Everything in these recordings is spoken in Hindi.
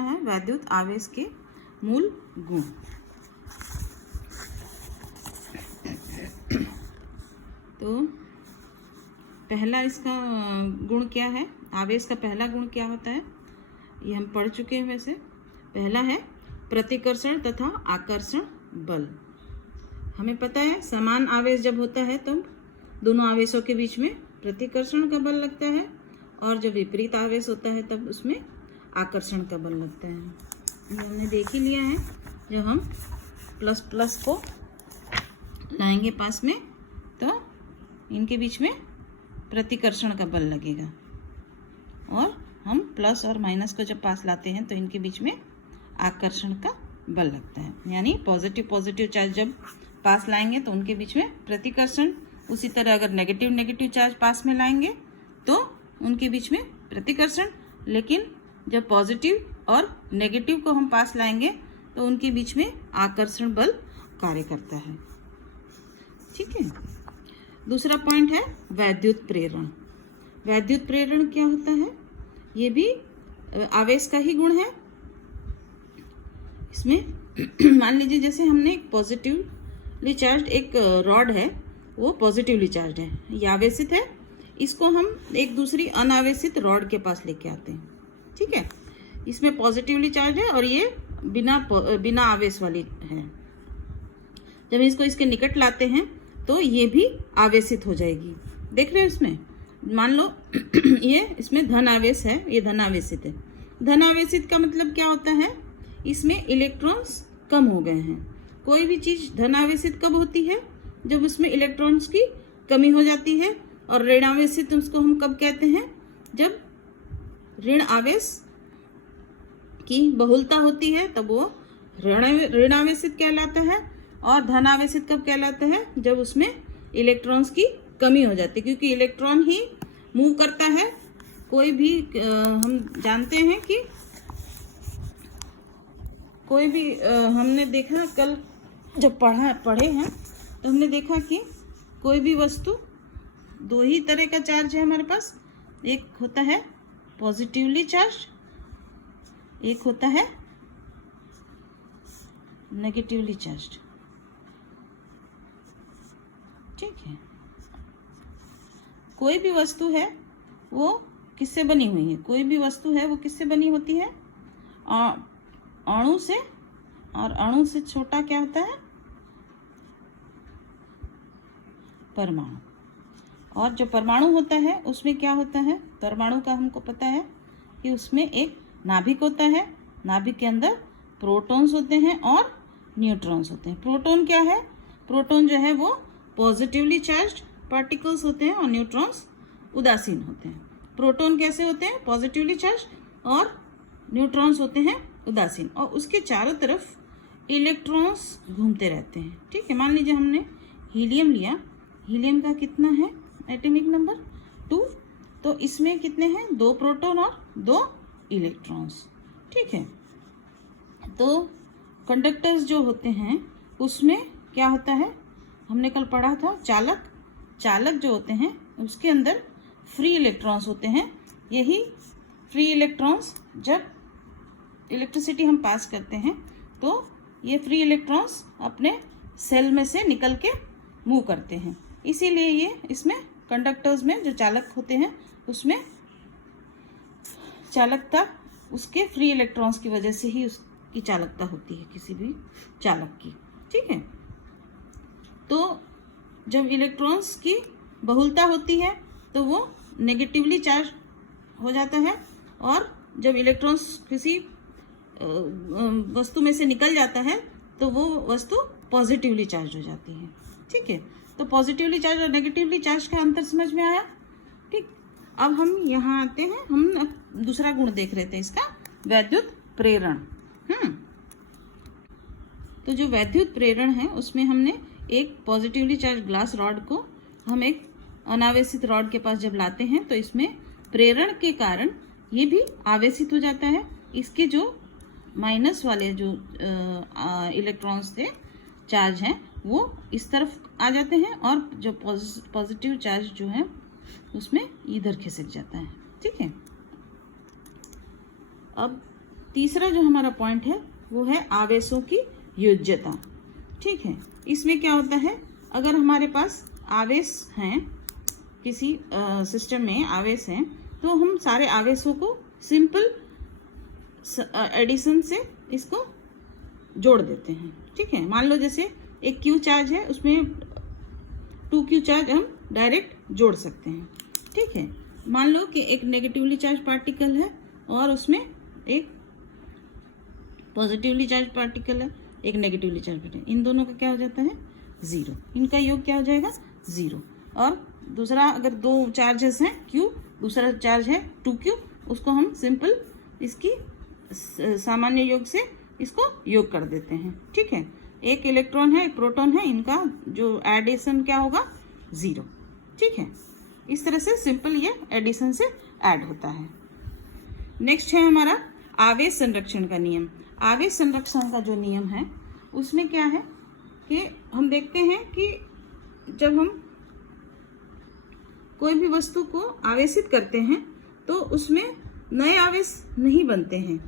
है वैद्युत आवेश के मूल गुण। तो पहला इसका गुण क्या है, आवेश का पहला गुण क्या होता है, ये हम पढ़ चुके हैं। वैसे पहला है प्रतिकर्षण तथा आकर्षण बल। हमें पता है समान आवेश जब होता है तो दोनों आवेशों के बीच में प्रतिकर्षण का बल लगता है, और जब विपरीत आवेश होता है तब उसमें आकर्षण का बल लगता है। ये हमने देख ही लिया है। जब हम प्लस प्लस को लाएंगे पास में तो इनके बीच में प्रतिकर्षण का बल लगेगा, और हम प्लस और माइनस को जब पास लाते हैं तो इनके बीच में आकर्षण का बल लगता है। यानी पॉजिटिव पॉजिटिव चार्ज जब पास लाएंगे तो उनके बीच में प्रतिकर्षण, उसी तरह अगर नेगेटिव नेगेटिव चार्ज पास में लाएंगे तो उनके बीच में प्रतिकर्षण। लेकिन जब पॉजिटिव और नेगेटिव को हम पास लाएंगे तो उनके बीच में आकर्षण बल कार्य करता है। ठीक है। दूसरा पॉइंट है वैद्युत प्रेरण। वैद्युत प्रेरण क्या होता है, ये भी आवेश का ही गुण है। इसमें मान लीजिए जैसे हमने एक पॉजिटिवली चार्ज एक रॉड है, वो पॉजिटिवली चार्ज है, ये आवेशित है। इसको हम एक दूसरी अनावेशित रॉड के पास लेके आते हैं। ठीक है, इसमें पॉजिटिवली चार्ज है और ये बिना आवेश वाली है। जब इसको इसके निकट लाते हैं तो ये भी आवेशित हो जाएगी। देख रहे हो, इसमें मान लो ये इसमें धन आवेश है, ये धन आवेशित है। धन आवेशित का मतलब क्या होता है, इसमें इलेक्ट्रॉन्स कम हो गए हैं। कोई भी चीज धन आवेशित कब होती है, जब उसमें इलेक्ट्रॉन्स की कमी हो जाती है। और ऋण आवेशित उसको हम कब कहते हैं, जब ऋण आवेश की बहुलता होती है तब वो ऋण आवेशित कहलाता है। और धन आवेशित कब कहलाता है, जब उसमें इलेक्ट्रॉन्स की कमी हो जाती है, क्योंकि इलेक्ट्रॉन ही मूव करता है। कोई भी हम जानते हैं कि कोई भी हमने देखा कल जब पढ़े हैं तो हमने देखा कि कोई भी वस्तु दो ही तरह का चार्ज है हमारे पास। एक होता है पॉजिटिवली चार्ज, एक होता है नेगेटिवली चार्ज। ठीक है, कोई भी वस्तु है वो किससे बनी हुई है, कोई भी वस्तु है वो किससे बनी होती है, अणु से। और अणु से छोटा क्या होता है, परमाणु। और जो परमाणु होता है उसमें क्या होता है, परमाणु का हमको पता है कि उसमें एक नाभिक होता है। नाभिक के अंदर प्रोटॉन्स होते हैं और न्यूट्रॉन्स होते हैं। प्रोटॉन क्या है, प्रोटॉन जो है वो पॉजिटिवली चार्ज्ड पार्टिकल्स होते हैं और न्यूट्रॉन्स उदासीन होते हैं। प्रोटॉन कैसे होते हैं, पॉजिटिवली चार्ज, और न्यूट्रॉन्स होते हैं उदासीन, और उसके चारों तरफ इलेक्ट्रॉन्स घूमते रहते हैं। ठीक है, मान लीजिए हमने हीलियम लिया, हीलियम का कितना है एटॉमिक नंबर 2, तो इसमें कितने हैं, 2 प्रोटॉन और 2 इलेक्ट्रॉन्स। ठीक है, तो कंडक्टर्स जो होते हैं उसमें क्या होता है, हमने कल पढ़ा था चालक जो होते हैं उसके अंदर फ्री इलेक्ट्रॉन्स होते हैं। यही फ्री इलेक्ट्रॉन्स जब इलेक्ट्रिसिटी हम पास करते हैं तो ये फ्री इलेक्ट्रॉन्स अपने सेल में से निकल के मूव करते हैं। इसीलिए ये इसमें कंडक्टर्स में जो चालक होते हैं उसमें चालकता उसके फ्री इलेक्ट्रॉन्स की वजह से ही उसकी चालकता होती है, किसी भी चालक की। ठीक है, तो जब इलेक्ट्रॉन्स की बहुलता होती है तो वो नेगेटिवली चार्ज हो जाता है, और जब इलेक्ट्रॉन्स किसी वस्तु में से निकल जाता है तो वो वस्तु पॉजिटिवली चार्ज हो जाती है। ठीक है, तो पॉजिटिवली चार्ज और नेगेटिवली चार्ज का अंतर समझ में आया। ठीक, अब हम यहाँ आते हैं, हम दूसरा गुण देख रहे थे इसका, वैद्युत प्रेरण। तो जो वैद्युत प्रेरण है उसमें हमने एक पॉजिटिवली चार्ज ग्लास रॉड को हम एक अनावेशित रॉड के पास जब लाते हैं तो इसमें प्रेरण के कारण ये भी आवेशित हो जाता है। इसके जो माइनस वाले जो इलेक्ट्रॉन्स थे, चार्ज हैं, वो इस तरफ आ जाते हैं, और जो पॉजिटिव चार्ज जो है उसमें इधर खिसक जाता है। ठीक है, अब तीसरा जो हमारा पॉइंट है वो है आवेशों की योज्यता। ठीक है, इसमें क्या होता है, अगर हमारे पास आवेश हैं, किसी सिस्टम में आवेश हैं, तो हम सारे आवेशों को सिंपल एडिशन से इसको जोड़ देते हैं। ठीक है, मान लो जैसे एक क्यू चार्ज है, उसमें 2q चार्ज हम डायरेक्ट जोड़ सकते हैं। ठीक है, मान लो कि एक नेगेटिवली चार्ज पार्टिकल है और उसमें एक पॉजिटिवली चार्ज पार्टिकल है, एक नेगेटिवली चार्ज पार्टिकल, इन दोनों का क्या हो जाता है 0, इनका योग क्या हो जाएगा 0। और दूसरा अगर 2 चार्जेस हैं q, दूसरा चार्ज है 2q, उसको हम सिंपल इसकी सामान्य योग से इसको योग कर देते हैं। ठीक है, एक इलेक्ट्रॉन है एक प्रोटॉन है, इनका जो एडिशन क्या होगा 0। ठीक है, इस तरह से सिंपल ये एडिशन से ऐड होता है। नेक्स्ट है हमारा आवेश संरक्षण का नियम। आवेश संरक्षण का जो नियम है उसमें क्या है कि हम देखते हैं कि जब हम कोई भी वस्तु को आवेशित करते हैं तो उसमें नए आवेश नहीं बनते हैं।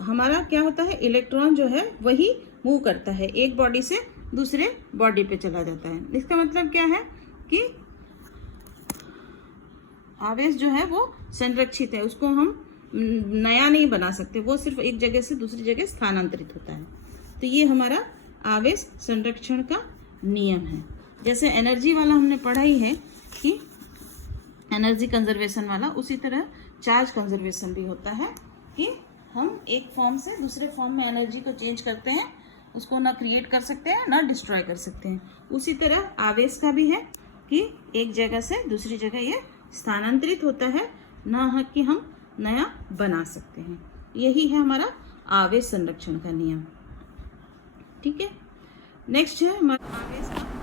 हमारा क्या होता है, इलेक्ट्रॉन जो है वही मूव करता है, एक बॉडी से दूसरे बॉडी पे चला जाता है। इसका मतलब क्या है कि आवेश जो है वो संरक्षित है, उसको हम नया नहीं बना सकते, वो सिर्फ एक जगह से दूसरी जगह स्थानांतरित होता है। तो ये हमारा आवेश संरक्षण का नियम है। जैसे एनर्जी वाला हमने पढ़ा ही है कि एनर्जी कंजर्वेशन वाला, उसी तरह चार्ज कंजर्वेशन भी होता है कि हम एक फॉर्म से दूसरे फॉर्म में एनर्जी को चेंज करते हैं, उसको ना क्रिएट कर सकते हैं ना डिस्ट्रॉय कर सकते हैं। उसी तरह आवेश का भी है कि एक जगह से दूसरी जगह ये स्थानांतरित होता है, ना कि हम नया बना सकते हैं। यही है हमारा आवेश संरक्षण का नियम। ठीक है, नेक्स्ट है हमारा आवेश का